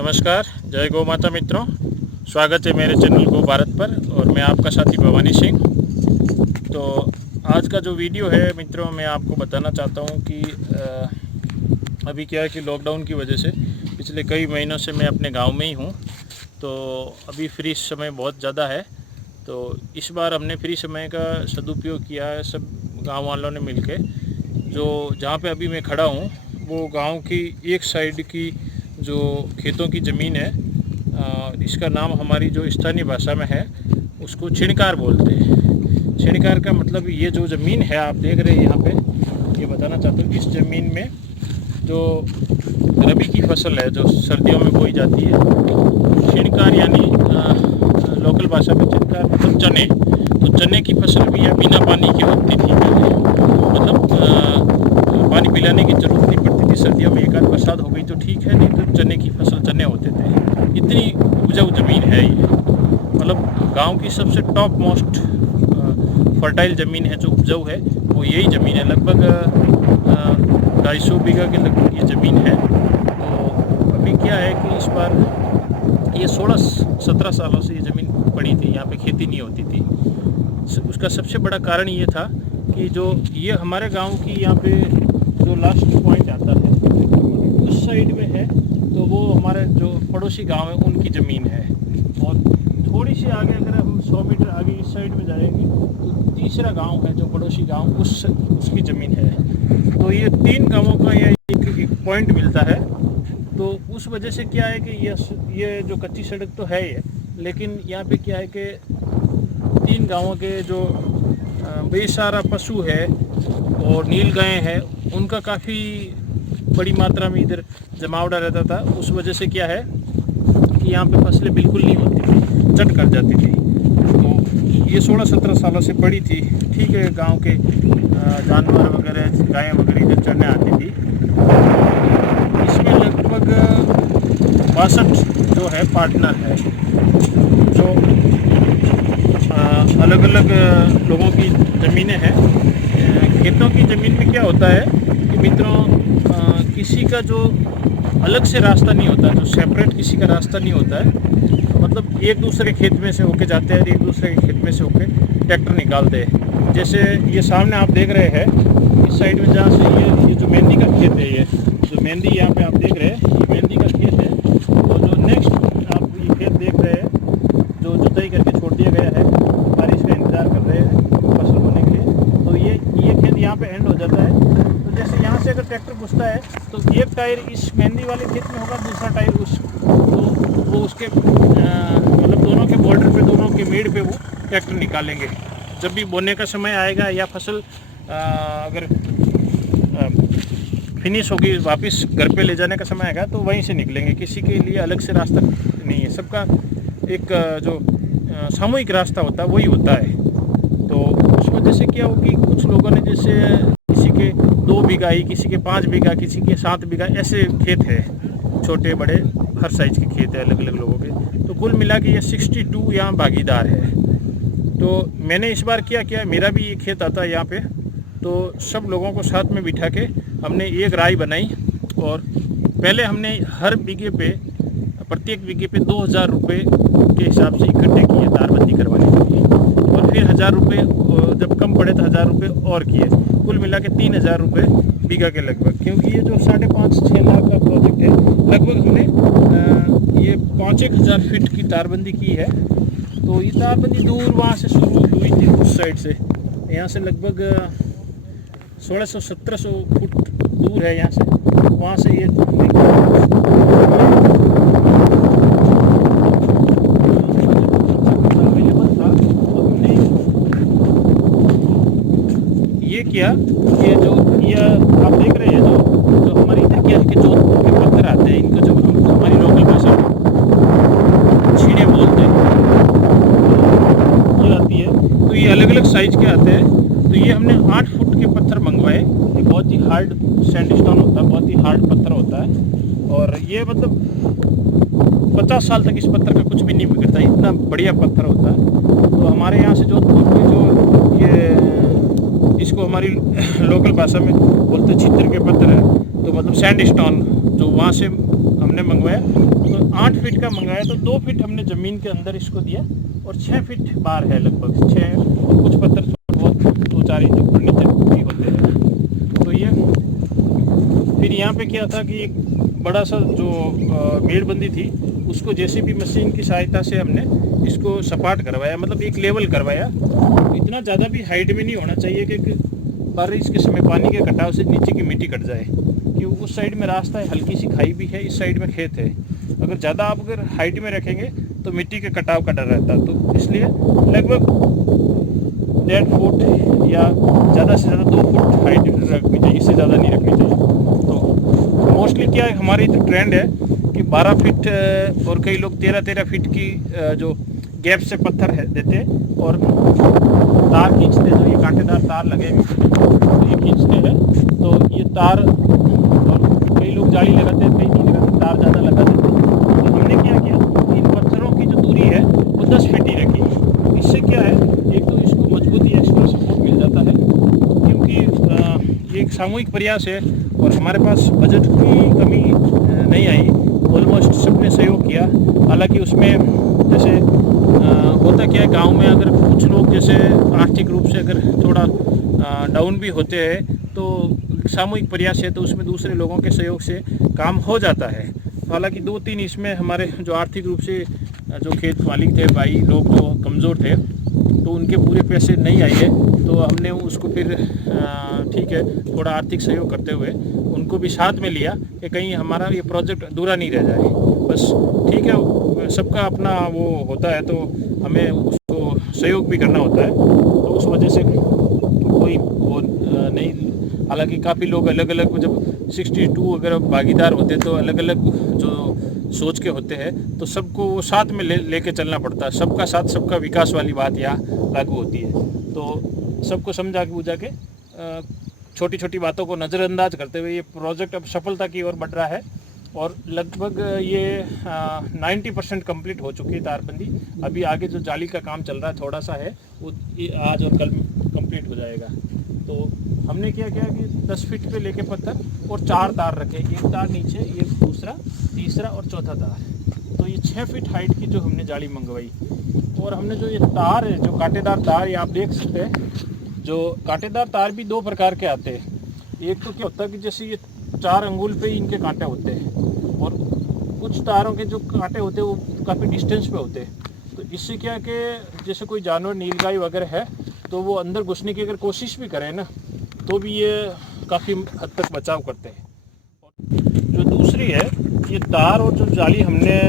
नमस्कार, जय गौ माता मित्रों। स्वागत है मेरे चैनल गो भारत पर और मैं आपका साथी भवानी सिंह। तो आज का जो वीडियो है मित्रों, मैं आपको बताना चाहता हूं कि अभी क्या है कि लॉकडाउन की वजह से पिछले कई महीनों से मैं अपने गांव में ही हूं। तो अभी फ्री समय बहुत ज़्यादा है, तो इस बार हमने फ्री समय का सदुपयोग किया है सब गाँव वालों ने मिल के। जो जहाँ पर अभी मैं खड़ा हूँ वो गाँव की एक साइड की जो खेतों की ज़मीन है, इसका नाम हमारी जो स्थानीय भाषा में है उसको छिणकार बोलते हैं। छिणकार का मतलब ये जो ज़मीन है आप देख रहे हैं यहाँ पे, ये बताना चाहता हूँ। इस ज़मीन में जो रबी की फसल है जो सर्दियों में बोई जाती है, छिणकार यानी लोकल भाषा में छिणकार मतलब चने। तो चने की फसल भी यहाँ बिना पानी की होती थी पहले, मतलब पानी पिलाने की ज़रूरत नहीं पड़ती थी। सर्दियों में एक आध बरसात हो गई तो ठीक है, नहीं तो चने की फसल चने होते थे। इतनी उपजाऊ ज़मीन है ये, मतलब गांव की सबसे टॉप मोस्ट फर्टाइल ज़मीन है जो उपजाऊ है वो यही ज़मीन है। लगभग 250 बीघा के लगभग ये ज़मीन है। तो अभी क्या है कि इस बार ये 16-17 सालों से ये ज़मीन पड़ी थी, यहाँ पे खेती नहीं होती थी। उसका सबसे बड़ा कारण ये था कि जो ये हमारे गांव की यहाँ पे जो लास्ट पॉइंट आता है उस साइड में है, तो वो हमारे जो पड़ोसी गांव है उनकी ज़मीन है। और थोड़ी सी आगे अगर हम 100 मीटर आगे इस साइड में जाएंगे तो तीसरा गांव है जो पड़ोसी गांव उसकी ज़मीन है। तो ये 3 गांवों का ये एक पॉइंट मिलता है। तो उस वजह से क्या है कि ये जो कच्ची सड़क तो है ये, लेकिन यहाँ पे क्या है कि 3 गांवों के जो बेसारा पशु है और नील गाय है उनका काफ़ी बड़ी मात्रा में इधर जमावड़ा रहता था। उस वजह से क्या है कि यहाँ पे फसलें बिल्कुल नहीं होती थी, चट कर जाती थी। तो ये 16-17 सालों से पड़ी थी। ठीक है, गांव के जानवर वगैरह गायें वगैरह इधर चढ़ने आती थी। इसमें लगभग 62 जो है पार्टनर है, जो अलग अलग लोगों की ज़मीनें हैं। खेतों की ज़मीन में क्या होता है कि मित्रों, किसी का जो अलग से रास्ता नहीं होता, जो सेपरेट किसी का रास्ता नहीं होता है। मतलब एक दूसरे खेत में से होके जाते हैं, एक दूसरे के खेत में से होके ट्रैक्टर निकालते हैं। जैसे ये सामने आप देख रहे हैं, इस साइड में जहाँ से ये जो मेहंदी का खेत है, ये जो मेहंदी यहाँ पे आप देख रहे हैं ये मेहंदी का खेत है। तो जो नेक्स्ट आप ये खेत देख रहे हैं जो जुताई करके छोड़ दिया गया है, बारिश का इंतज़ार कर रहे हैं फसल होने के लिए, तो ये खेत यहाँ पे एंड हो जाता है। तो जैसे यहाँ से अगर ट्रैक्टर घुसता है तो एक टायर इस मेहंदी वाले खेत में होगा, दूसरा टायर तो वो उसके मतलब दोनों के बॉर्डर पे, दोनों के मेड़ पे वो ट्रैक्टर निकालेंगे। जब भी बोने का समय आएगा या फसल अगर फिनिश होगी, वापस घर पे ले जाने का समय आएगा तो वहीं से निकलेंगे। किसी के लिए अलग से रास्ता नहीं है, सबका एक जो सामूहिक रास्ता होता है वही होता है। तो उस वजह से क्या होगी, कुछ लोगों ने जैसे किसी के 2 बीघा ही, किसी के 5 बीघा, किसी के 7 बीघा ऐसे खेत है, छोटे बड़े हर साइज़ के खेत है अलग अलग लोगों के। तो कुल मिला के ये 62 यहाँ भागीदार है। तो मैंने इस बार क्या किया, मेरा भी ये खेत आता है यहाँ पे, तो सब लोगों को साथ में बिठा के हमने एक राय बनाई। और पहले हमने हर बीघे पे, प्रत्येक बीघे पे 2000 रुपये के हिसाब से इकट्ठे किए तारबंदी करवाने के लिए। और फिर 1000 रुपये जब कम पड़े तो 1000 रुपये और किए, कुल मिला के 3000 रुपये बीघा के लगभग। क्योंकि ये जो 5.5-6 लाख का प्रोजेक्ट है, लगभग हमने ये 5-1 हज़ार फीट की तारबंदी की है। तो ये तारबंदी दूर वहाँ से शुरू हुई थी उस साइड से, यहाँ से लगभग 1600-1700 फुट दूर है यहाँ से, वहाँ से ये ये किया। ये जो ये आप देख रहे हैं जो हमारी इधर के हल्के जोधपुर के पत्थर आते हैं, इनको जब हम हमारी लोकल भाषा में छीने बोलते हैं, ये आती है। तो ये अलग अलग साइज़ के आते हैं। तो ये हमने 8 फुट के पत्थर मंगवाए। ये बहुत ही हार्ड सैंडस्टोन होता है, बहुत ही हार्ड पत्थर होता है। और ये मतलब 50 साल तक इस पत्थर का कुछ भी नहीं बिगड़ता, इतना बढ़िया पत्थर होता है। तो हमारे यहाँ से जोधपुर में जो ये इसको हमारी लोकल भाषा में बोलते छितर के पत्थर है, तो मतलब सैंडस्टोन, जो वहाँ से हमने मंगवाया तो 8 फीट का मंगाया, तो 2 फीट हमने ज़मीन के अंदर इसको दिया और 6 फीट बाहर है लगभग 6, और कुछ पत्थर बहुत 2-4 इंच ऊपर नीचे भी होते हैं। तो ये फिर यहाँ पे क्या था कि एक बड़ा सा जो मेड़बंदी थी उसको जेसीबी मशीन की सहायता से हमने इसको सपाट करवाया, मतलब एक लेवल करवाया। इतना ज़्यादा भी हाइट में नहीं होना चाहिए कि बारिश के समय पानी के कटाव से नीचे की मिट्टी कट जाए, क्योंकि उस साइड में रास्ता है, हल्की सी खाई भी है, इस साइड में खेत है। अगर ज़्यादा आप अगर हाइट में रखेंगे तो मिट्टी के कटाव का डर रहता है। तो इसलिए लगभग 1.5 फुट या ज़्यादा से ज़्यादा 2 फुट हाइट रखनी चाहिए, इससे ज़्यादा नहीं रखनी चाहिए। तो मोस्टली क्या है, हमारी तो ट्रेंड है कि 12 फीट और कई लोग 13-13 फीट की जो गैप से पत्थर है देते और तार खींचते, जो ये कांटेदार तार लगे तो ये खींचते हैं। तो ये तार, और कई लोग जाली लगाते हैं, कई नहीं लगाते, तार ज़्यादा लगा देते हैं। तो हमने क्या किया, इन पत्थरों की जो दूरी है वो 10 फीट ही रखी। इससे क्या है, एक तो इसको मजबूती एक्स्ट्रा सपोर्ट मिल जाता है, क्योंकि ये एक सामूहिक प्रयास है और हमारे पास बजट की कमी नहीं आई। ऑलमोस्ट सबने सहयोग किया। हालांकि उसमें जैसे होता क्या है, गांव में अगर कुछ लोग जैसे आर्थिक रूप से अगर थोड़ा डाउन भी होते हैं तो सामूहिक प्रयास है, तो उसमें दूसरे लोगों के सहयोग से काम हो जाता है। हालांकि 2-3 इसमें हमारे जो आर्थिक रूप से जो खेत मालिक थे, भाई लोग जो कमज़ोर थे, तो उनके पूरे पैसे नहीं आए हैं। तो हमने उसको फिर ठीक है, थोड़ा आर्थिक सहयोग करते हुए उनको भी साथ में लिया कि कहीं हमारा ये प्रोजेक्ट अधूरा नहीं रह जाए। बस ठीक है, सबका अपना वो होता है, तो हमें उसको सहयोग भी करना होता है। तो उस वजह से कोई वो नहीं, हालांकि काफ़ी लोग अलग अलग, जब 62 अगर भागीदार होते तो अलग अलग जो सोच के होते हैं, तो सबको वो साथ में लेके चलना पड़ता है। सबका साथ सबका विकास वाली बात यहाँ लागू होती है। तो सबको समझा के बुझा के छोटी छोटी बातों को नज़रअंदाज करते हुए ये प्रोजेक्ट अब सफलता की ओर बढ़ रहा है और लगभग ये 90% कंप्लीट हो चुकी है तारबंदी। अभी आगे जो जाली का काम चल रहा है थोड़ा सा है, वो आज और कल कंप्लीट हो जाएगा। तो हमने क्या किया कि 10 फीट पे लेके पत्थर और 4 तार रखे, एक तार नीचे, एक दूसरा, तीसरा और चौथा तार। तो ये 6 फीट हाइट की जो हमने जाली मंगवाई। और हमने जो ये तार है, जो कांटेदार तार, ये आप देख सकते हैं, जो कांटेदार तार भी 2 प्रकार के आते हैं। एक तो क्या होता है कि जैसे ये 4 अंगुल पे इनके कांटे होते हैं और कुछ तारों के जो कांटे होते हैं वो काफ़ी डिस्टेंस पे होते हैं। तो इससे क्या है कि जैसे कोई जानवर, नीलगाय वगैरह है, तो वो अंदर घुसने की अगर कोशिश भी करें ना, तो भी ये काफ़ी हद तक बचाव करते हैं। जो दूसरी है, ये तार और जो जाली हमने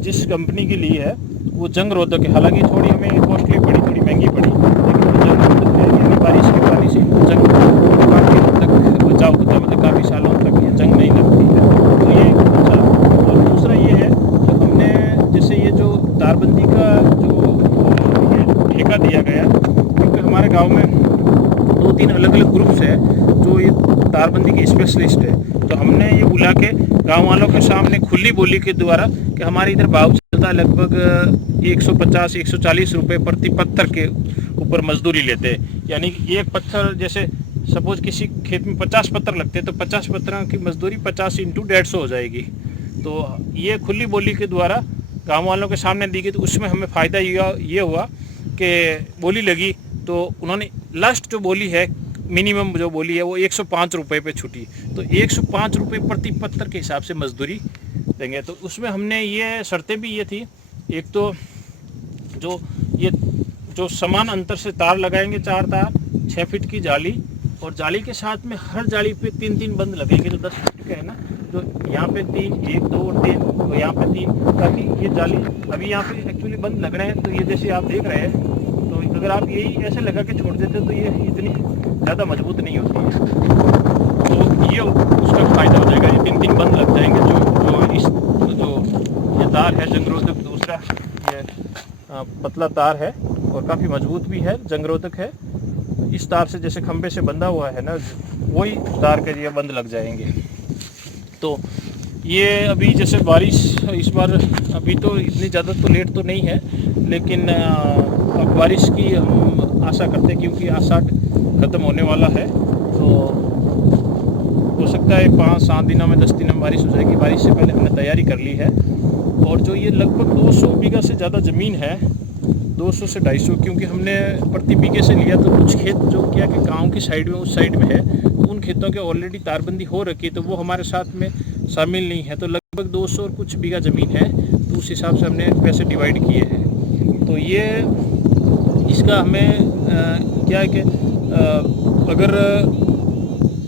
जिस कंपनी की ली है वो जंग रोधक है। हालांकि थोड़ी हमें कॉस्टली पड़ी, थोड़ी महंगी पड़ी, लेकिन वो जंग रोधक है, यानी बारिश के पानी से जंग काफ़ी हद तक बचाव होता है, मतलब काफ़ी सालों तक ये जंग नहीं लगती है। तो ये अच्छा। और दूसरा ये है कि हमने जैसे ये जो तारबंदी का जो ये ठेका दिया गया, क्योंकि हमारे गाँव में 2-3 अलग अलग ग्रुप्स है जो ये तारबंदी के स्पेशलिस्ट है। तो हमने ये बुला के गाँव वालों के सामने खुली बोली के द्वारा कि हमारे इधर भाव चलता है लगभग 150-140 रुपये प्रति पत्थर के ऊपर मजदूरी लेते हैं। यानी एक पत्थर, जैसे सपोज किसी खेत में 50 पत्थर लगते हैं तो 50 पत्थरों की मजदूरी 50 × 150 हो जाएगी। तो ये खुली बोली के द्वारा गाँव वालों के सामने दी गई। तो उसमें हमें फ़ायदा ये हुआ कि बोली लगी, तो उन्होंने लास्ट जो बोली है, मिनिमम जो बोली है, वो 105 रुपये पे छूटी। तो 105 रुपये प्रति पत्थर के हिसाब से मजदूरी देंगे। तो उसमें हमने ये शर्तें भी ये थी, एक तो जो समान अंतर से तार लगाएंगे, 4 तार, 6 फीट की जाली, और जाली के साथ में हर जाली पे 3-3 बंद लगेंगे। जो 10 फीट के है ना, तो यहाँ पे 3, 1, 2 और 3, तो यहाँ पे 3, ताकि ये जाली अभी यहाँ पे एक्चुअली बंद लग रहे हैं। तो ये जैसे आप देख रहे हैं, तो अगर आप यही ऐसे लगा के छोड़ देते तो ये इतनी ज़्यादा मजबूत नहीं होती है। तो ये उसका फ़ायदा हो जाएगा, ये 3-3 बंद लग जाएंगे। जो ये तार है जंगरोधक, दूसरा ये पतला तार है और काफ़ी मजबूत भी है, जंगरोधक है। इस तार से जैसे खंबे से बंधा हुआ है ना, वही तार के ये बंद लग जाएंगे। तो ये अभी जैसे बारिश इस बार अभी तो इतनी ज़्यादा तो लेट तो नहीं है, लेकिन अब बारिश की हम आशा करते हैं, क्योंकि आषाढ़ ख़त्म होने वाला है। तो हो सकता लगता है 5-7 दिनों में 10 दिनों में बारिश हो जाएगी। बारिश से पहले हमने तैयारी कर ली है। और जो ये लगभग 200 बीघा से ज़्यादा ज़मीन है, 200 से 250, क्योंकि हमने प्रति बीघे से लिया, तो कुछ खेत जो क्या कि गांव की साइड में उस साइड में है, तो उन खेतों के ऑलरेडी तारबंदी हो रखी है, तो वो हमारे साथ में शामिल नहीं है। तो लगभग 200 और कुछ बीघा ज़मीन है, तो उस हिसाब से हमने पैसे डिवाइड किए हैं। तो ये इसका हमें क्या है कि अगर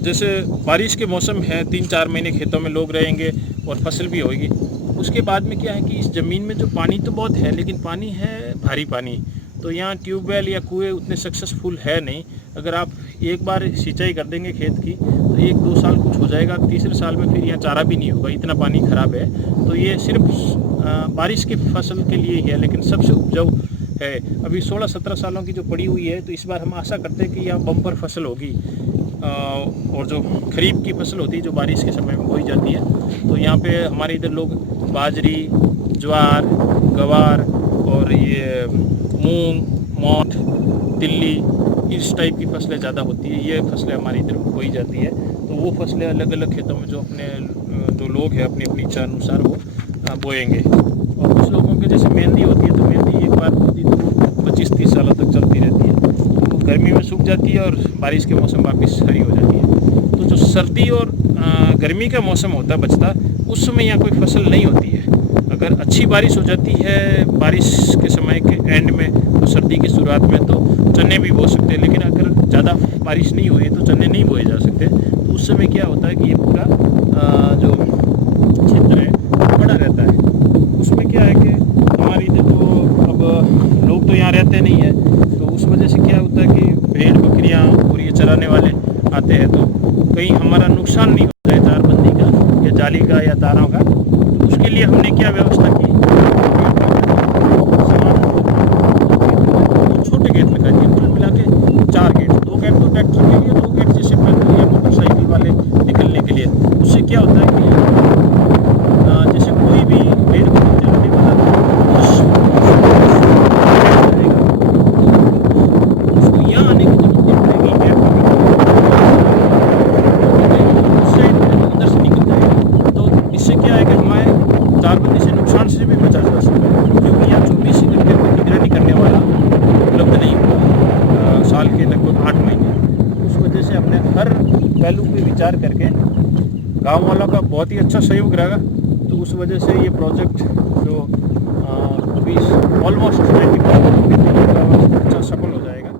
जैसे बारिश के मौसम है, 3-4 महीने खेतों में लोग रहेंगे और फसल भी होगी। उसके बाद में क्या है कि इस ज़मीन में जो पानी तो बहुत है, लेकिन पानी है भारी पानी, तो यहाँ ट्यूबवेल या कुएँ उतने सक्सेसफुल है नहीं। अगर आप एक बार सिंचाई कर देंगे खेत की, तो 1-2 साल कुछ हो जाएगा, तीसरे साल में फिर यहाँ चारा भी नहीं होगा, इतना पानी ख़राब है। तो ये सिर्फ बारिश की फसल के लिए ही है, लेकिन सबसे उपजाऊ है। अभी 16-17 सालों की जो पड़ी हुई है, तो इस बार हम आशा करते हैं कि यहाँ बम्पर फसल होगी। और जो खरीफ की फसल होती है, जो बारिश के समय में बोई जाती है, तो यहाँ पे हमारे इधर लोग बाजरी, ज्वार, गवार और ये मूंग, मोठ, तिल्ली, इस टाइप की फसलें ज़्यादा होती है। ये फसलें हमारे इधर बोई जाती है। तो वो फसलें अलग अलग खेतों में जो अपने जो लोग हैं अपनी अपनी इच्छा अनुसार वो बोएंगे। और कुछ लोगों के जैसे मेहंदी होती है, तो मेहंदी एक बार होती तो 25-30 सालों तक चलती रहती है। तो गर्मी में सूख जाती है और बारिश के मौसम वापस हरी हो जाती है। तो जो सर्दी और गर्मी का मौसम होता है बचता, उस समय यहाँ कोई फसल नहीं होती है। अगर अच्छी बारिश हो जाती है बारिश के समय के एंड में, तो सर्दी की शुरुआत में, तो चने भी बो सकते हैं। लेकिन अगर ज़्यादा बारिश नहीं हुई तो चने नहीं बोए जा सकते। तो उस समय क्या होता है कि ये पूरा जो क्षेत्र है बड़ा रहता है। उसमें क्या है कि हमारी इधर तो अब लोग तो यहाँ रहते नहीं हैं, तो उस वजह से क्या होता है कि भेड़ बकरियाँ और ये चराने वाले आते हैं, तो कहीं हमारा नुकसान नहीं होता है तारबंदी का या जाली का या तारों का। तो उसके लिए हमने क्या व्यवस्था की, छोटे गेट लगा दिए, कुल मिला के 4 गेट। 2 गेट तो ट्रैक्टर के लिए, 2 गेट जैसे पैदल या मोटरसाइकिल वाले निकलने के लिए। उससे क्या होता है कि जैसे कोई भी भेड़ बकरी चलाने वाला उसको यहाँ आने की जरूरत नहीं पड़ेगी, उस साइड अंदर से निकल जाएगा। तो इससे क्या है कि हमारे तारबंदी से नुकसान से भी बचा जा सकता है, क्योंकि यहाँ 24 घंटे कोई निगरानी करने वाला उपलब्ध नहीं होगा साल के लगभग 8 महीने। उस वजह से हमने हर पहलू पे विचार करके गांव वालों का बहुत ही अच्छा सहयोग रहेगा। तो उस वजह से ये प्रोजेक्ट जो अभी ऑलमोस्ट 90% अच्छा सफल हो जाएगा।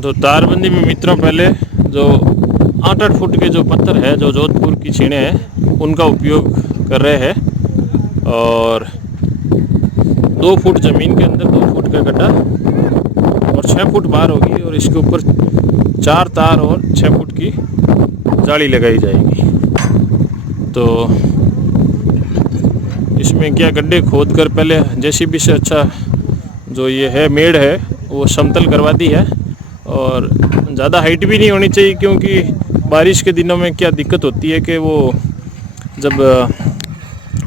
तो तारबंदी में मित्रों पहले जो 8-8 फुट के जो पत्थर है, जो जोधपुर की छीने हैं, उनका उपयोग कर रहे हैं। और 2 फुट ज़मीन के अंदर 2 फुट का गड्ढा और 6 फुट बाहर होगी, और इसके ऊपर 4 तार और 6 फुट की जाली लगाई जाएगी। तो इसमें क्या गड्ढे खोद कर पहले जेसीबी से अच्छा जो ये है मेड़ है वो समतल करवा दी है। और ज़्यादा हाइट भी नहीं होनी चाहिए, क्योंकि बारिश के दिनों में क्या दिक्कत होती है कि वो जब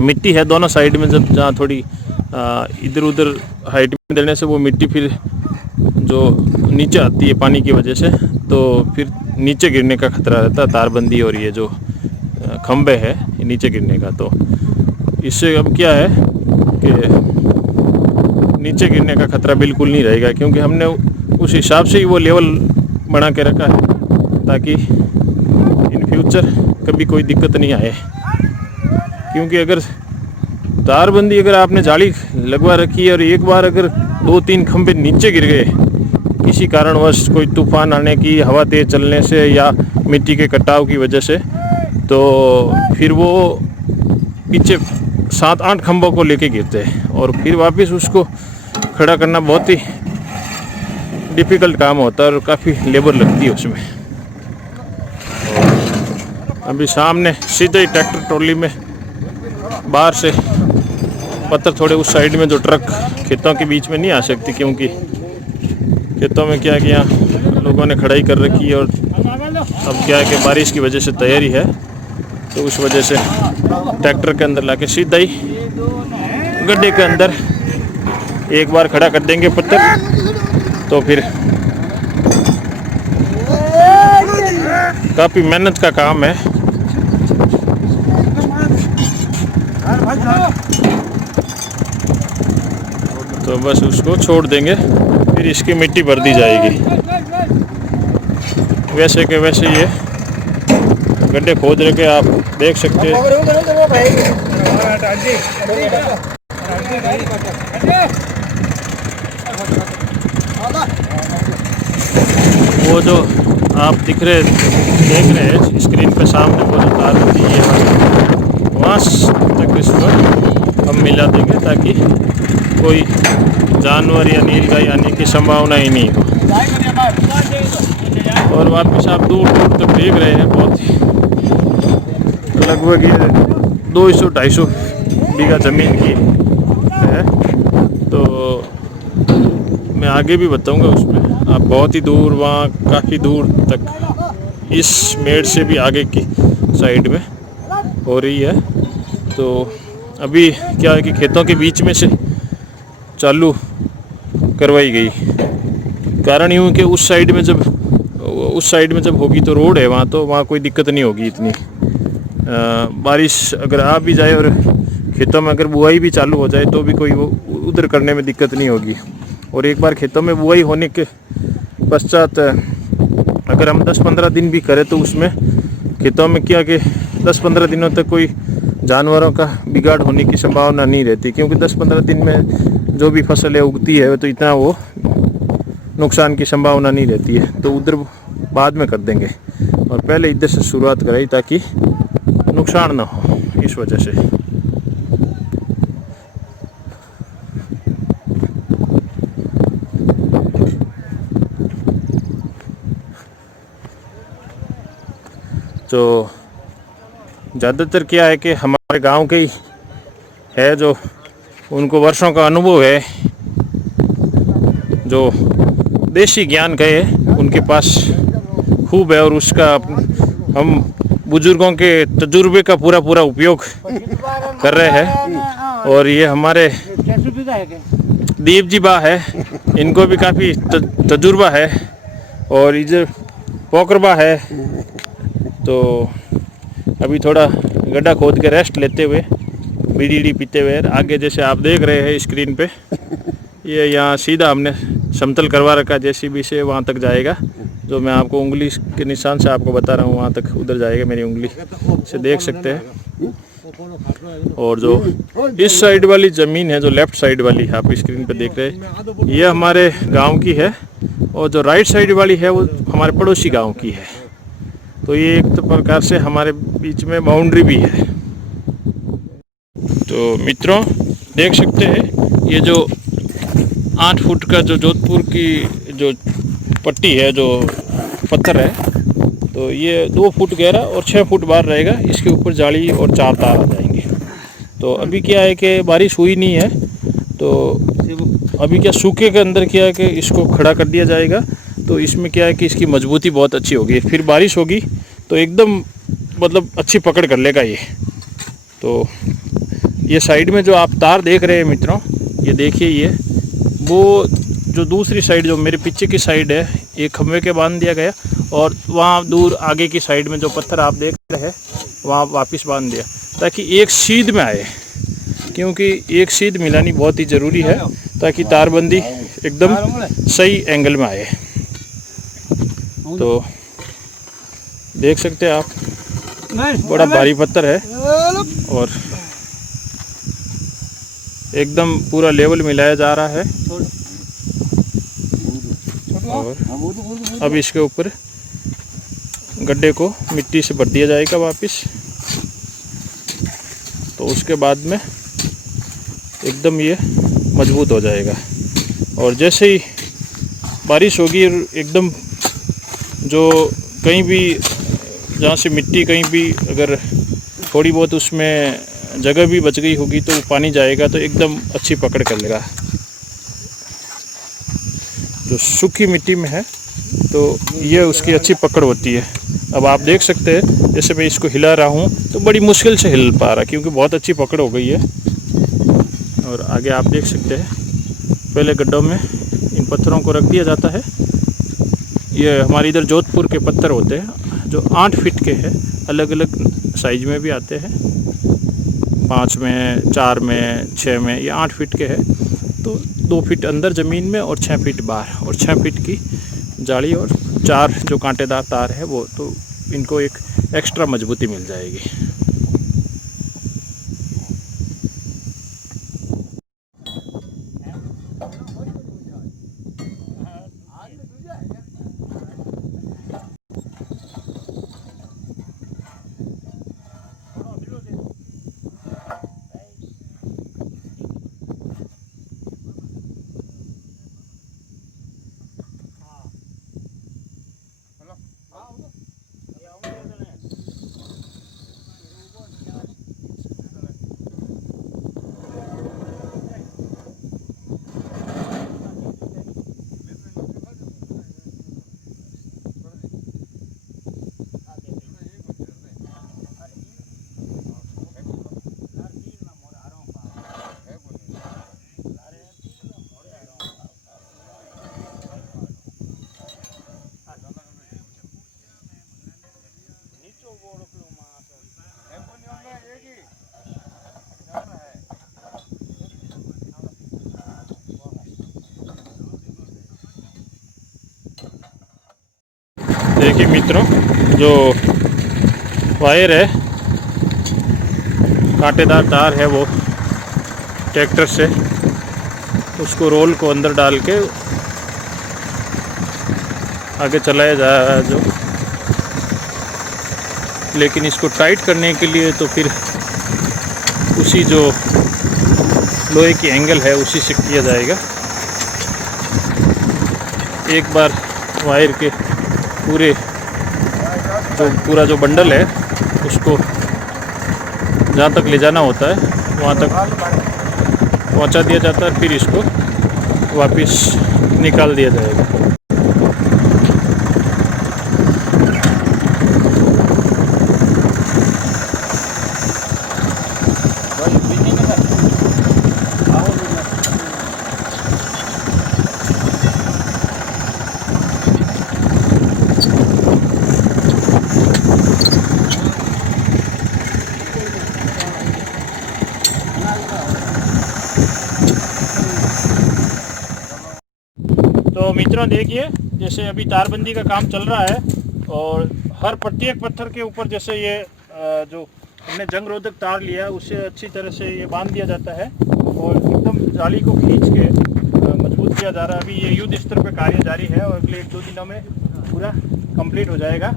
मिट्टी है दोनों साइड में, जब जहाँ थोड़ी इधर उधर हाइट में देने से वो मिट्टी फिर जो नीचे आती है पानी की वजह से, तो फिर नीचे गिरने का खतरा रहता है। तारबंदी और ये जो खंबे है नीचे गिरने का, तो इससे अब क्या है कि नीचे गिरने का खतरा बिल्कुल नहीं रहेगा, क्योंकि हमने उस हिसाब से ही वो लेवल बना के रखा है, ताकि इन फ्यूचर कभी कोई दिक्कत नहीं आए। क्योंकि अगर तारबंदी अगर आपने जाली लगवा रखी है और एक बार अगर 2-3 खंभे नीचे गिर गए किसी कारणवश, कोई तूफान आने की, हवा तेज चलने से या मिट्टी के कटाव की वजह से, तो फिर वो पीछे 7-8 खंभों को लेके गिरते हैं, और फिर वापस उसको खड़ा करना बहुत ही डिफ़िकल्ट काम होता है और काफ़ी लेबर लगती है उसमें। अभी सामने सीधे ही ट्रैक्टर ट्रॉली में बाहर से पत्थर थोड़े उस साइड में, जो ट्रक खेतों के बीच में नहीं आ सकती, क्योंकि खेतों में क्या है कि यहाँ लोगों ने खड़ाई कर रखी है, और अब क्या है कि बारिश की वजह से तैयारी है, तो उस वजह से ट्रैक्टर के अंदर लाके सीधा ही गड्ढे के अंदर एक बार खड़ा कर देंगे पत्थर, तो फिर काफ़ी मेहनत का काम है। तो बस उसको छोड़ देंगे, फिर इसकी मिट्टी भर दी जाएगी। वैसे के वैसे ये गड्ढे खोद रखे आप देख सकते हैं। वो जो आप देख रहे हैं स्क्रीन पे सामने, वो जो तार होती है वहाँ तक इसको हम मिला देंगे ताकि कोई जानवर या नीलगाय आने की संभावना ही नहीं हो। और वापस आप दूर दूर तक देख रहे हैं, बहुत ही लगभग ये 200-250 बीघा ज़मीन की है। तो मैं आगे भी बताऊंगा उसमें। आप बहुत ही दूर, वहाँ काफ़ी दूर तक इस मेड़ से भी आगे की साइड में हो रही है। तो अभी क्या है कि खेतों के बीच में से चालू करवाई गई। कारण यूँ कि उस साइड में जब होगी तो रोड है वहाँ, तो वहाँ कोई दिक्कत नहीं होगी इतनी। बारिश अगर आ भी जाए और खेतों में अगर बुआई भी चालू हो जाए तो भी कोई वो उधर करने में दिक्कत नहीं होगी। और एक बार खेतों में बुआई होने के पश्चात अगर हम 10-15 दिन भी करें तो उसमें खेतों में क्या कि 10-15 दिनों तक कोई जानवरों का बिगाड़ होने की संभावना नहीं रहती, क्योंकि 10-15 दिन में जो भी फसल है उगती है तो इतना वो नुकसान की संभावना नहीं रहती है। तो उधर बाद में कर देंगे और पहले इधर से शुरुआत कराई ताकि नुकसान ना हो इस वजह से। तो ज़्यादातर क्या है कि हमारे गांव के ही है जो उनको वर्षों का अनुभव है, जो देसी ज्ञान का है उनके पास खूब है, और उसका हम बुजुर्गों के तजुर्बे का पूरा उपयोग कर रहे हैं। और ये हमारे दीप जी बा है, इनको भी काफ़ी तजुर्बा है, और इधर पोकरबा है। तो अभी थोड़ा गड्ढा खोद के रेस्ट लेते हुए, बीड़ी पीते हुए, आगे जैसे आप देख रहे हैं स्क्रीन पे, ये यहाँ सीधा हमने समतल करवा रखा जेसीबी से, वहाँ तक जाएगा। जो मैं आपको उंगली के निशान से आपको बता रहा हूँ वहाँ तक उधर जाएगा, मेरी उंगली से देख सकते हैं। और जो इस साइड वाली ज़मीन है, जो लेफ़्ट साइड वाली आप स्क्रीन पे देख रहे हैं, ये हमारे गांव की है, और जो राइट साइड वाली है वो हमारे पड़ोसी गांव की है। तो ये एक तो प्रकार से हमारे बीच में बाउंड्री भी है। तो मित्रों देख सकते हैं ये जो 8 फुट का जो जोधपुर की जो पट्टी है, जो पत्थर है, तो ये 2 फुट गहरा और 6 फुट बाहर रहेगा। इसके ऊपर जाली और 4 तार आ जाएंगे। तो अभी क्या है कि बारिश हुई नहीं है, तो अभी क्या सूखे के अंदर क्या है कि इसको खड़ा कर दिया जाएगा। तो इसमें क्या है कि इसकी मजबूती बहुत अच्छी होगी, फिर बारिश होगी तो एकदम मतलब अच्छी पकड़ कर लेगा ये। तो ये साइड में जो आप तार देख रहे हैं मित्रों, ये देखिए, ये वो जो दूसरी साइड जो मेरे पीछे की साइड है, एक खंभे के बांध दिया गया, और वहाँ दूर आगे की साइड में जो पत्थर आप देख रहे हैं वहाँ वापस बांध दिया, ताकि एक सीध में आए, क्योंकि एक सीध मिलानी बहुत ही ज़रूरी है ताकि तारबंदी एकदम सही एंगल में आए। तो देख सकते हैं आप, बड़ा भारी पत्थर है और एकदम पूरा लेवल मिलाया जा रहा है। और अब इसके ऊपर गड्ढे को मिट्टी से भर दिया जाएगा वापस। तो उसके बाद में एकदम ये मजबूत हो जाएगा। और जैसे ही बारिश होगी, एकदम जो कहीं भी जहाँ से मिट्टी कहीं भी अगर थोड़ी बहुत उसमें जगह भी बच गई होगी तो पानी जाएगा तो एकदम अच्छी पकड़ कर लेगा। जो सूखी मिट्टी में है तो ये उसकी अच्छी पकड़ होती है। अब आप देख सकते हैं जैसे मैं इसको हिला रहा हूँ तो बड़ी मुश्किल से हिल पा रहा, क्योंकि बहुत अच्छी पकड़ हो गई है। और आगे आप देख सकते हैं, पहले गड्ढों में इन पत्थरों को रख दिया जाता है। ये हमारे इधर जोधपुर के पत्थर होते हैं, जो 8 फीट के हैं, अलग अलग साइज में भी आते हैं, 5 में, 4 में, 6 में, ये 8 फीट के हैं। तो 2 फीट अंदर ज़मीन में और 6 फीट बाहर, और 6 फीट की जाली और 4 जो कांटेदार तार है वो, तो इनको एक एक्स्ट्रा मजबूती मिल जाएगी। देखिए मित्रों, जो वायर है, कांटेदार तार है, वो ट्रैक्टर से उसको रोल को अंदर डाल के आगे चलाया जा रहा है जो, लेकिन इसको टाइट करने के लिए तो फिर उसी जो लोहे की एंगल है उसी से किया जाएगा। एक बार वायर के पूरा जो बंडल है उसको जहाँ तक ले जाना होता है वहाँ तक पहुँचा दिया जाता है, फिर इसको वापस निकाल दिया जाएगा। तो मित्रों देखिए, जैसे अभी तारबंदी का काम चल रहा है और हर प्रत्येक पत्थर के ऊपर जैसे ये जो हमने जंग रोधक तार लिया उसे अच्छी तरह से ये बांध दिया जाता है और एकदम जाली को खींच के मजबूत किया जा रहा है। अभी ये युद्ध स्तर पर कार्य जारी है और अगले 1-2 दिनों में पूरा कंप्लीट हो जाएगा।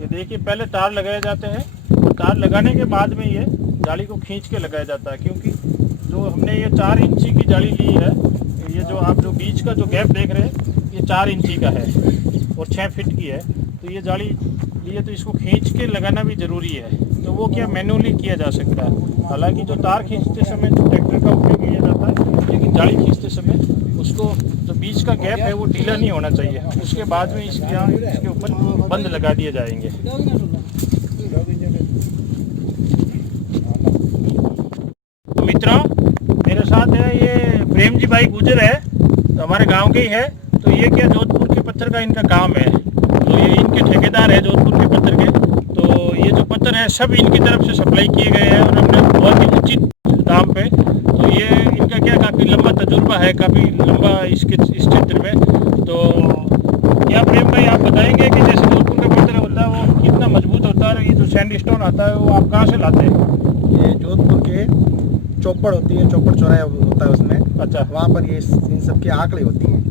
ये देखिए, पहले तार लगाए जाते हैं और तार लगाने के बाद में ये जाली को खींच के लगाया जाता है, क्योंकि जो हमने ये 4 इंची की जाली ली है, ये जो आप जो बीच का जो गैप देख रहे हैं ये 4 इंची का है और 6 फीट की है। तो ये जाली ली है तो इसको खींच के लगाना भी ज़रूरी है। तो वो क्या मैनुअली किया जा सकता है। हालांकि जो तार खींचते समय जो ट्रैक्टर का उपयोग किया जाता है, लेकिन जाली खींचते समय उसको जो बीच का गैप है वो ढीला नहीं होना चाहिए। उसके बाद में इसके ऊपर बंद लगा दिए जाएंगे। तो मित्रों, मेरे साथ है ये प्रेम जी भाई गुजर है, तो हमारे गांव के ही है। तो ये क्या जोधपुर के पत्थर का इनका काम है, तो ये इनके ठेकेदार है जोधपुर के पत्थर के। तो ये जो पत्थर है सब इनकी तरफ से सप्लाई किए गए हैं और हमने बहुत ही उचित दाम पे। तो ये इनका क्या काफ़ी लंबा तजुर्बा है, काफ़ी लंबा इस क्षेत्र में। तो क्या प्रेम भाई आप बताएंगे कि जैसे जोधपुर का पत्थर होता है वो कितना मजबूत होता है, ये जो सैंडस्टोन आता है वो आप कहाँ से लाते हैं? ये जोधपुर के चौपड़ होती है, चौपड़ चौराया होता है उसमें। अच्छा, वहाँ पर ये इन सब की आंकड़े होती हैं।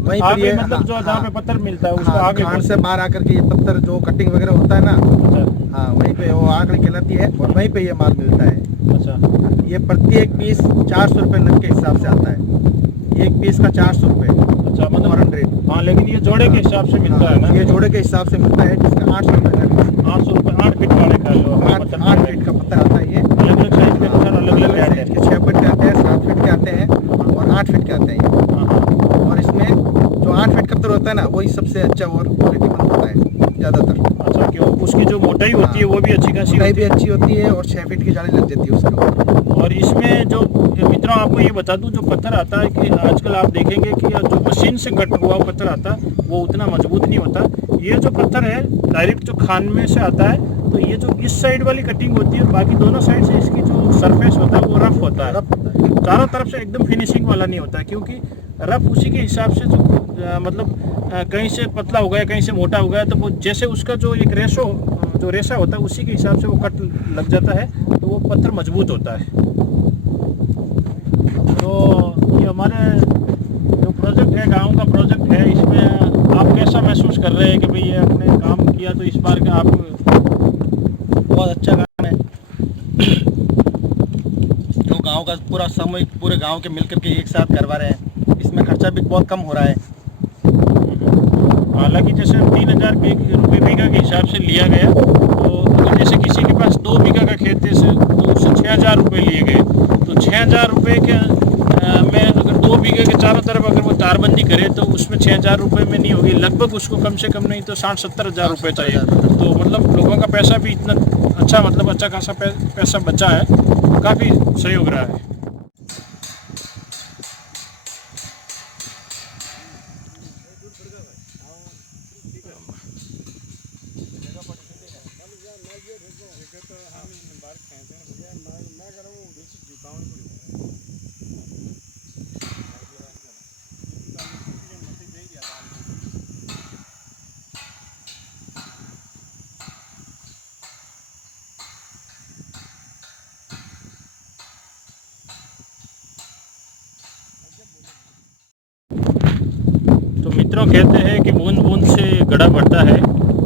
वहीं पर ये मतलब जो जहाँ पे पत्थर मिलता है उसको आगे खान से बाहर आकर के ये पत्थर जो कटिंग वगैरह होता है ना, हाँ वहीं पे वो आंकड़े कहलाती है और वहीं पे ये माल मिलता है। अच्छा, ये प्रत्येक पीस 400 रुपये नग के हिसाब से आता है। एक पीस का 400 रुपये। अच्छा, मतलब फॉरन रेट। हाँ, लेकिन ये जोड़े के हिसाब से मिलता है ना? ये जोड़े के हिसाब से मिलता है, जिसका 800 रुपये नग। 800 रुपये 8 फीट वाले का जो 8 फीट का पत्थर आता है। ये अलग अलग साइज के पत्थर अलग अलग आते हैं। 6 फीट के आते हैं, 7 फीट के आते हैं और 8 फीट के आते हैं ये। और इसमें जो 8 फीट का पत्थर होता है ना, वही सबसे अच्छा और क्वालिटी होता है। ज़्यादातर। अच्छा, क्यों? उसकी जो मोटाई होती है वो भी अच्छी खासी मोटाई होती भी अच्छी होती है और 6 फीट की जाली लग जाती है उसके ऊपर। है। और इसमें जो मित्रों आपको ये बता दूं, जो पत्थर आता है कि आजकल आप देखेंगे कि जो मशीन से कट हुआ पत्थर आता है वो उतना मजबूत नहीं होता। ये जो पत्थर है डायरेक्ट जो खान में से आता है, तो ये जो इस साइड वाली कटिंग होती है, बाकी दोनों साइड से इसकी जो सरफेस होता है वो रफ होता है। चारों तरफ से एकदम फिनिशिंग वाला नहीं होता है, क्योंकि रफ उसी के हिसाब से जो कहीं से पतला हो गया, कहीं से मोटा हो गया, तो वो जैसे उसका जो एक जो रेशा होता है उसी के हिसाब से वो कट लग जाता है, तो वो पत्थर मजबूत होता है। तो ये हमारे जो प्रोजेक्ट है, गांव का प्रोजेक्ट है, इसमें आप कैसा महसूस कर रहे हैं कि भाई ये आपने काम किया तो इस बार का आप? बहुत अच्छा काम है। जो गांव का पूरा सामूहिक पूरे गांव के मिलकर के एक साथ करवा रहे हैं, इसमें खर्चा भी बहुत कम हो रहा है। हालांकि जैसे 3000 रुपये बीघा के हिसाब से लिया गया, तो अगर जैसे किसी के पास 2 बीघा का खेत है तो उससे 6000 रुपये लिए गए, तो 6000 रुपये के में अगर 2 बीघे के चारों तरफ अगर वो तारबंदी करे तो उसमें 6000 रुपये में नहीं होगी, लगभग उसको कम से कम नहीं तो 60-70 हज़ार रुपये चाहिए। तो मतलब लोगों का पैसा भी इतना अच्छा, मतलब अच्छा खासा पैसा बचा है, तो काफ़ी सहयोग रहा है। तो मित्रों, कहते हैं कि बूंद बूंद से घड़ा भरता है।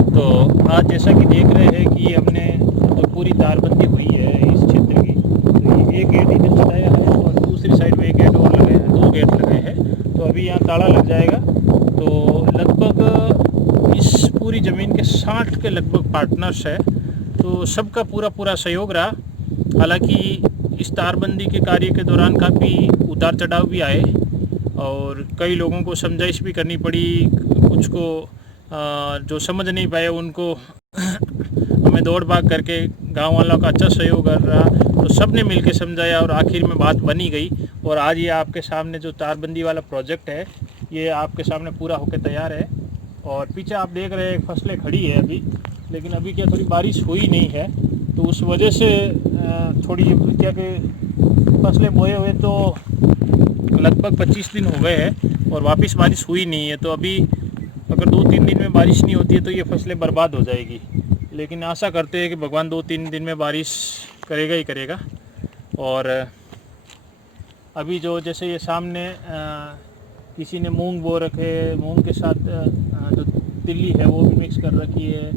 तो आज जैसा कि देख रहे हैं कि हमने जो पूरी तारबंदी हुई है इस क्षेत्र की, तो ये एक गेट इधर चढ़ाया है और दूसरी साइड में एक गेट और लगाया है, 2 गेट लगे हैं। तो अभी यहाँ ताला लग जाएगा। तो लगभग इस पूरी ज़मीन के 60 के लगभग पार्टनर्स है, तो सबका पूरा सहयोग रहा। हालांकि इस तारबंदी के कार्य के दौरान काफ़ी उतार चढ़ाव भी आए और कई लोगों को समझाइश भी करनी पड़ी, कुछ को जो समझ नहीं पाए उनको हमें दौड़ भाग करके गांव वालों का अच्छा सहयोग कर रहा, तो सब ने मिल के समझाया और आखिर में बात बनी गई। और आज ये आपके सामने जो तारबंदी वाला प्रोजेक्ट है ये आपके सामने पूरा होकर तैयार है। और पीछे आप देख रहे हैं फसलें खड़ी है अभी, लेकिन अभी क्या थोड़ी बारिश हुई नहीं है, तो उस वजह से थोड़ी क्या कि फसलें बोए हुए तो लगभग 25 दिन हो गए हैं और वापस बारिश हुई नहीं है। तो अभी अगर 2-3 दिन में बारिश नहीं होती है तो ये फसलें बर्बाद हो जाएगी, लेकिन आशा करते हैं कि भगवान 2-3 दिन में बारिश करेगा ही करेगा। और अभी जो जैसे ये सामने किसी ने मूंग बो रखे, मूंग के साथ जो तिल्ली है वो भी मिक्स कर रखी है,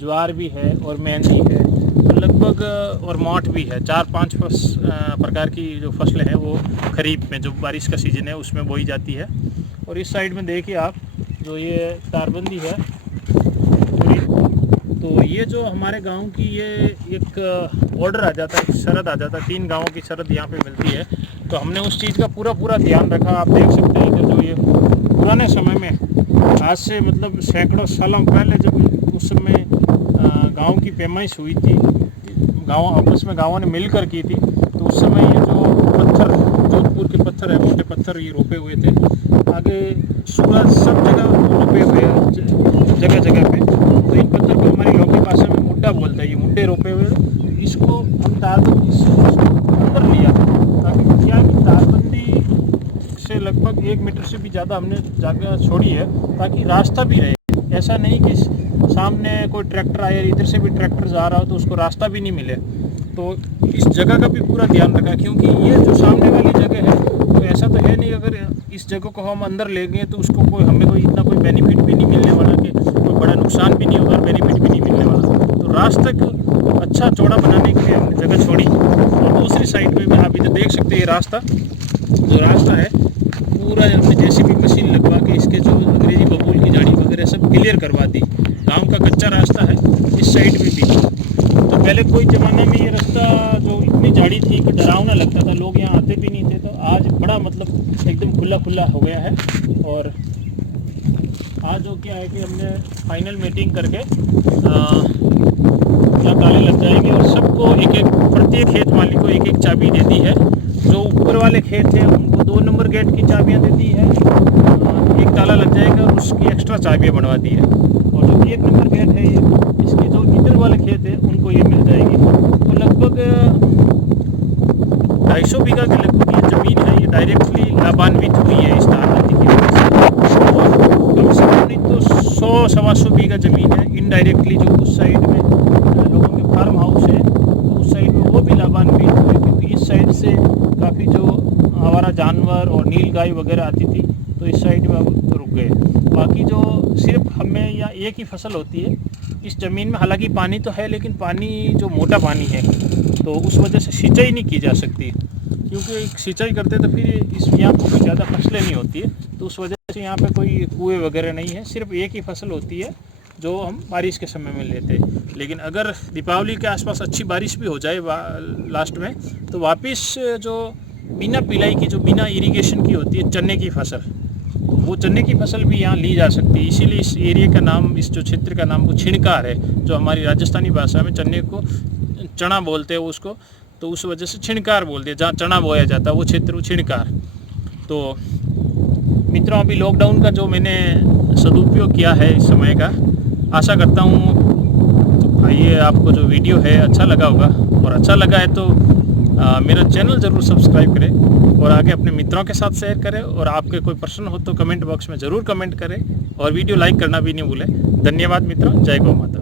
ज्वार भी है और मेहंदी है, तो लगभग और मोठ भी है। 4-5 प्रकार की जो फसलें हैं वो खरीफ में, जो बारिश का सीज़न है उसमें बोई जाती है। और इस साइड में देखिए आप, जो ये तारबंदी है पूरी, तो ये जो हमारे गांव की ये एक ऑर्डर आ जाता है, शरद आ जाता है, 3 गांवों की शरद यहाँ पे मिलती है। तो हमने उस चीज़ का पूरा ध्यान रखा। आप देख सकते हैं कि जो ये पुराने समय में, आज से मतलब सैकड़ों सालों पहले, जब उस समय गांव की पैमाइश हुई थी, गांव आपस में गांवों ने मिलकर की थी, तो उस समय ये जो पत्थर, जोधपुर के पत्थर है, मोटे पत्थर ये रोपे हुए थे। आगे सूरज सब जगह रोपे हुए हैं, जगह पे। तो इन पत्थर को हमारी लोकल भाषा में मुड्डा बोलते हैं, ये मुड्डे रोपे हुए। इसको हम तारबंदी से अंदर लिया, ताकि क्या कि तारबंदी से लगभग 1 मीटर से भी ज़्यादा हमने जगह छोड़ी है, ताकि रास्ता भी रहे। ऐसा नहीं कि सामने कोई ट्रैक्टर आया, इधर से भी ट्रैक्टर जा रहा हो तो उसको रास्ता भी नहीं मिले। तो इस जगह का भी पूरा ध्यान रखा, क्योंकि ये जो सामने वाली जगह है, तो ऐसा तो है नहीं अगर इस जगह को हम अंदर ले गए तो उसको हमें कोई इतना कोई बेनिफिट भी नहीं मिलने वाला, कि कोई बड़ा नुकसान भी नहीं होगा, बेनिफिट भी नहीं मिलने वाला। तो रास्ता को अच्छा चौड़ा बनाने के लिए हमने जगह छोड़ी। और दूसरी साइड में भी आप इधर देख सकते हैं, ये रास्ता जो रास्ता है पूरा हमने जेसीबी मशीन लगवा के इसके जो अंग्रेजी बबूल की झाड़ी वगैरह सब क्लियर करवा दी। गांव का कच्चा रास्ता है इस साइड में भी। तो पहले कोई ज़माने में ये रास्ता जो इतनी झाड़ी थी कि डरावना लगता था, लोग यहाँ आते भी नहीं थे। तो आज बड़ा मतलब एकदम खुला हो गया है। और आज जो क्या है कि हमने फाइनल मीटिंग करके यहाँ ताले लग जाएंगे और सबको एक एक, प्रत्येक खेत मालिक को एक एक चाबी दे दी है। जो ऊपर वाले खेत हैं उनको 2 नंबर गेट की चाबियाँ दे दी है, एक ताला लग जाएगा और उसकी एक्स्ट्रा चाबियाँ बनवा दी है। और जो 1 नंबर गेट है ये, इसके जो इधर वाले खेत है उनको ये मिल जाएगी। तो लगभग 250 बीघा की लगभग ये ज़मीन है, ये डायरेक्टली लाभान्वित हुई है इस तार बंदी की वजह से। और कम से कम नहीं तो 100-125 बीघा ज़मीन है इनडायरेक्टली, जो उस साइड में लोगों के फार्म हाउस है तो उस साइड में वो भी लाभान्वित हुए, क्योंकि इस साइड से काफ़ी जो आवारा जानवर और नील गाय वगैरह आती थी तो इस साइड में अब रुक गए। बाकी जो सिर्फ हमें यहाँ एक ही फसल होती है इस ज़मीन में, हालांकि पानी तो है लेकिन पानी जो मोटा पानी है तो उस वजह से सिंचाई नहीं की जा सकती, क्योंकि सिंचाई करते तो फिर इस यहाँ पर कोई ज़्यादा फसलें नहीं होती है, तो उस वजह से यहाँ पे कोई कुएँ वगैरह नहीं है, सिर्फ एक ही फसल होती है जो हम बारिश के समय में लेते हैं। लेकिन अगर दीपावली के आसपास अच्छी बारिश भी हो जाए लास्ट में, तो वापस जो बिना पिलाई की, जो बिना इरिगेशन की होती है चने की फसल, वो चने की फसल भी यहाँ ली जा सकती है। इसीलिए इस एरिया का नाम, इस जो क्षेत्र का नाम वो छिणकार है, जो हमारी राजस्थानी भाषा में चने को चना बोलते हैं उसको, तो उस वजह से छिणकार बोलते हैं, जहाँ चना बोया जाता है वो क्षेत्र वो छिणकार। तो मित्रों, अभी लॉकडाउन का जो मैंने सदुपयोग किया है इस समय का, आशा करता हूँ ये आपको जो वीडियो है अच्छा लगा होगा, और अच्छा लगा है तो मेरा चैनल ज़रूर सब्सक्राइब करें और आगे अपने मित्रों के साथ शेयर करें, और आपके कोई प्रश्न हो तो कमेंट बॉक्स में ज़रूर कमेंट करें, और वीडियो लाइक करना भी नहीं भूलें। धन्यवाद मित्रों, जय गौ माता।